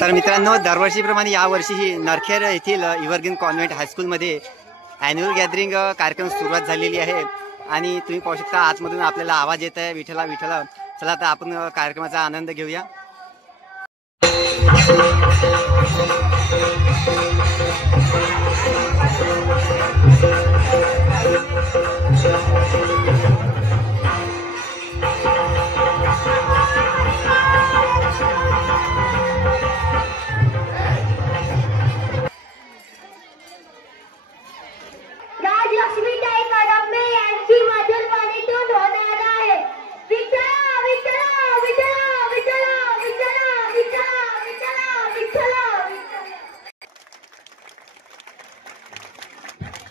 तर मित्रांनो, दरवर्षीप्रमाणे यावर्षीही नरखेड येथील इव्हरग्रीन कॉन्व्हेंट हायस्कूलमध्ये ॲन्युअल गॅदरिंग कार्यक्रम सुरुवात झालेली आहे आणि तुम्ही पाहू शकता आतमधून आपल्याला आवाज येत आहे, विठ्ठला विठ्ठला. चला तर आपण कार्यक्रमाचा आनंद घेऊया.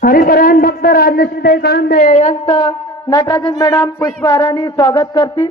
हरिपरायण भक्त राजलक्ष्मीताई कळंबे यांचं नटराजन मॅडम पुष्पहारांनी स्वागत करतील.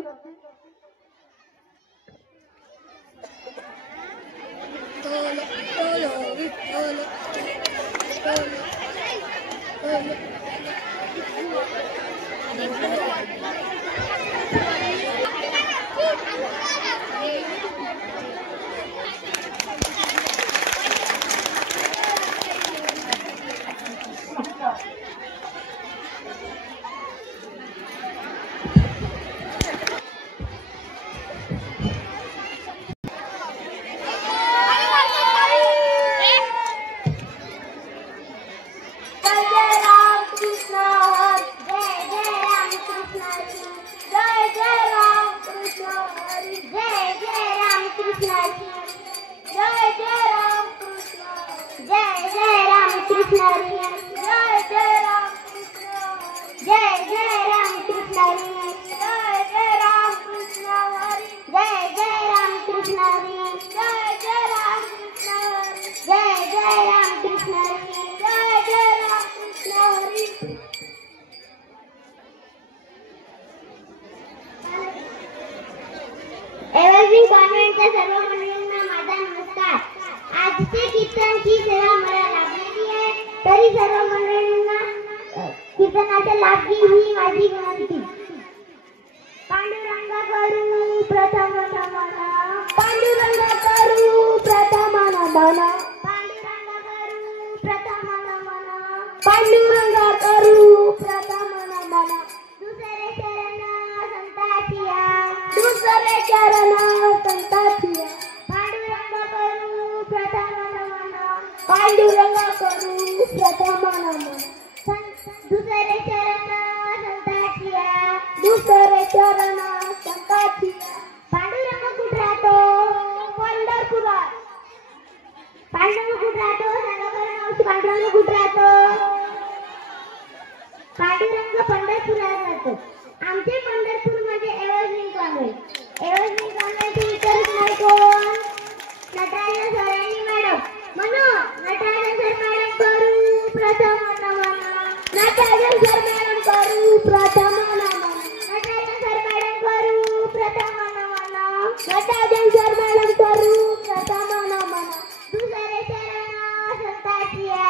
एव्हरग्रीन कॉन्व्हेंटच्या सर्व मंडळींना माझा नमस्कार. आजचे कीर्तनची सेवा मला लाभलेली आहे, तरी सर्व मंडळींना कीर्तनाचा लाभ घेईन ही माझी विनंती. पांडुरंग करू प्रथम नमन, पांडुरंग करू प्रथम नमन, पांडुरंग करू प्रथम नमन, पांडुरंग करू प्रथम नमन. दुसरे चरण संताचिया, दुसरे चरण संताचिया, पांडुरंग करू प्रथम नमन, पांडुरंग करू प्रथम नमन. दुसरे चरण संताचिया, दुसरे चरण संताचिया. पांडुरंग कुठे राहतो? पंढरपुरात. पांडुरंग कुठे राहतो? पांडुरंग कुठे राहतो? पांडुरंग पंढरपुरात राहतो. आमचे पंढरपूर मध्ये एव्हरग्रीन कॉन्व्हेंट. एव्हरग्रीन कॉन्व्हेंटचे विचारत नाही कोण? नटराजन सर आणि मॅडम. म्हणून नटराजन सर मॅडम करू प्रथम नमन, नटराजन सर मॅडम करू प्रथम नमन, नटराजन सर मॅडम करू प्रथम नमन, नटराजन सर मॅडम करू प्रथम नमन. दुसरे चरण संताचिया,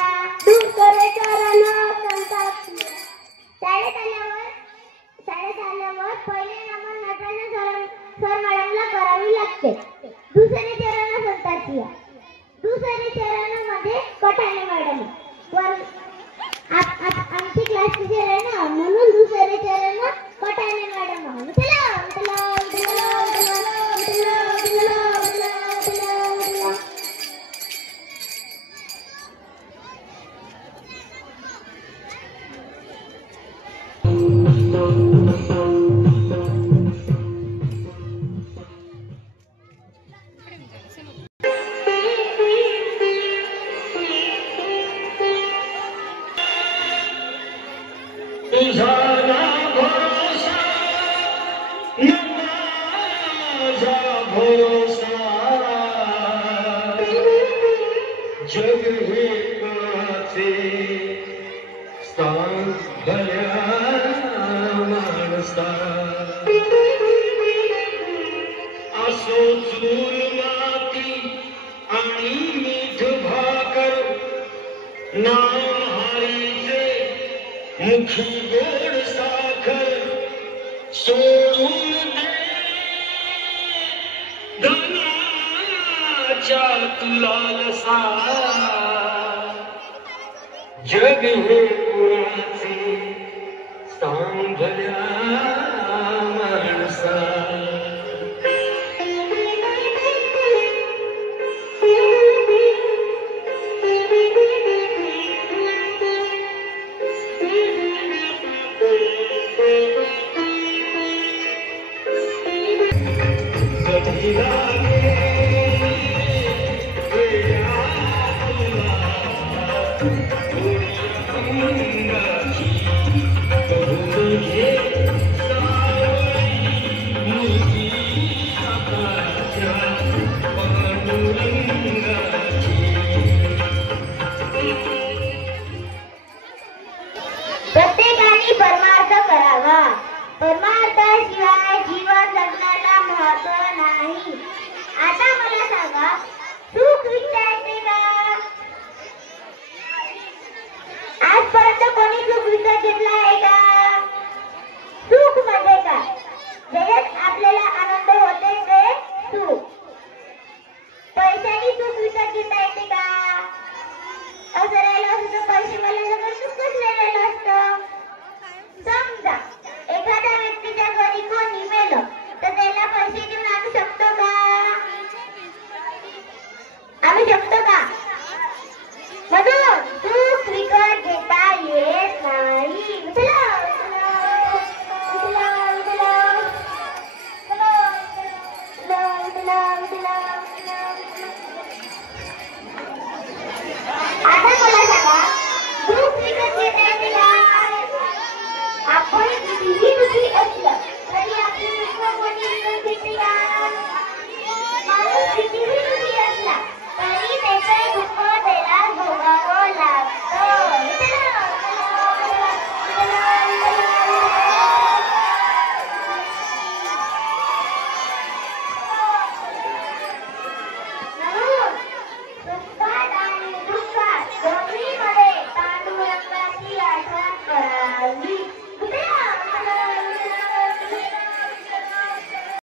दुसरे चरण संताचिया. शाळेत आल्यावर पहिले नमन नटराजन सर मॅडमला करावी लागते. दुसरे चरण संताचिया. दुसरे चरण मध्ये कठाणे मॅडम. आमची क्लास टीचर आहे ना, म्हणून दुसरे चरण कठाणे मॅडम. जग हे कोणाचे स्थान भल्या माणसा, असो चूल माती आणि मीठ भाकर, नाम हरीचे मुखी गोड साखर, सोडून दे धनाची आईच्या तुलालसा जग हे कुणाचे सांभल्या माणसा कधी लागे प्रत्येकाने परमार्थ करावा. परमार्थाशिवाय जीवन जगण्याला महत्व नाही. आता मला सांगा, सुख विचारते का? आजपर्यंत कोणी सुख विकत घेतला आहे का? सुख म्हणजे काय? ज्याच्यात आपल्याला आनंद होते ते सुख. पैशाने सुख विकत घेता येते का? असं राहिलं असतं तर पैसे मला सगळं सुखच राहिलेलं असतं. समजा एखाद्या व्यक्तीच्या घरी कोणी मेलं तर त्याला पैसे देऊन आणू शकतो का? आणू शकतो का? म्हणून सुख विकत घेता येत नाही. आता मला सांगा, सुख विकत घेता येते का? आपण कितीही दुखी असला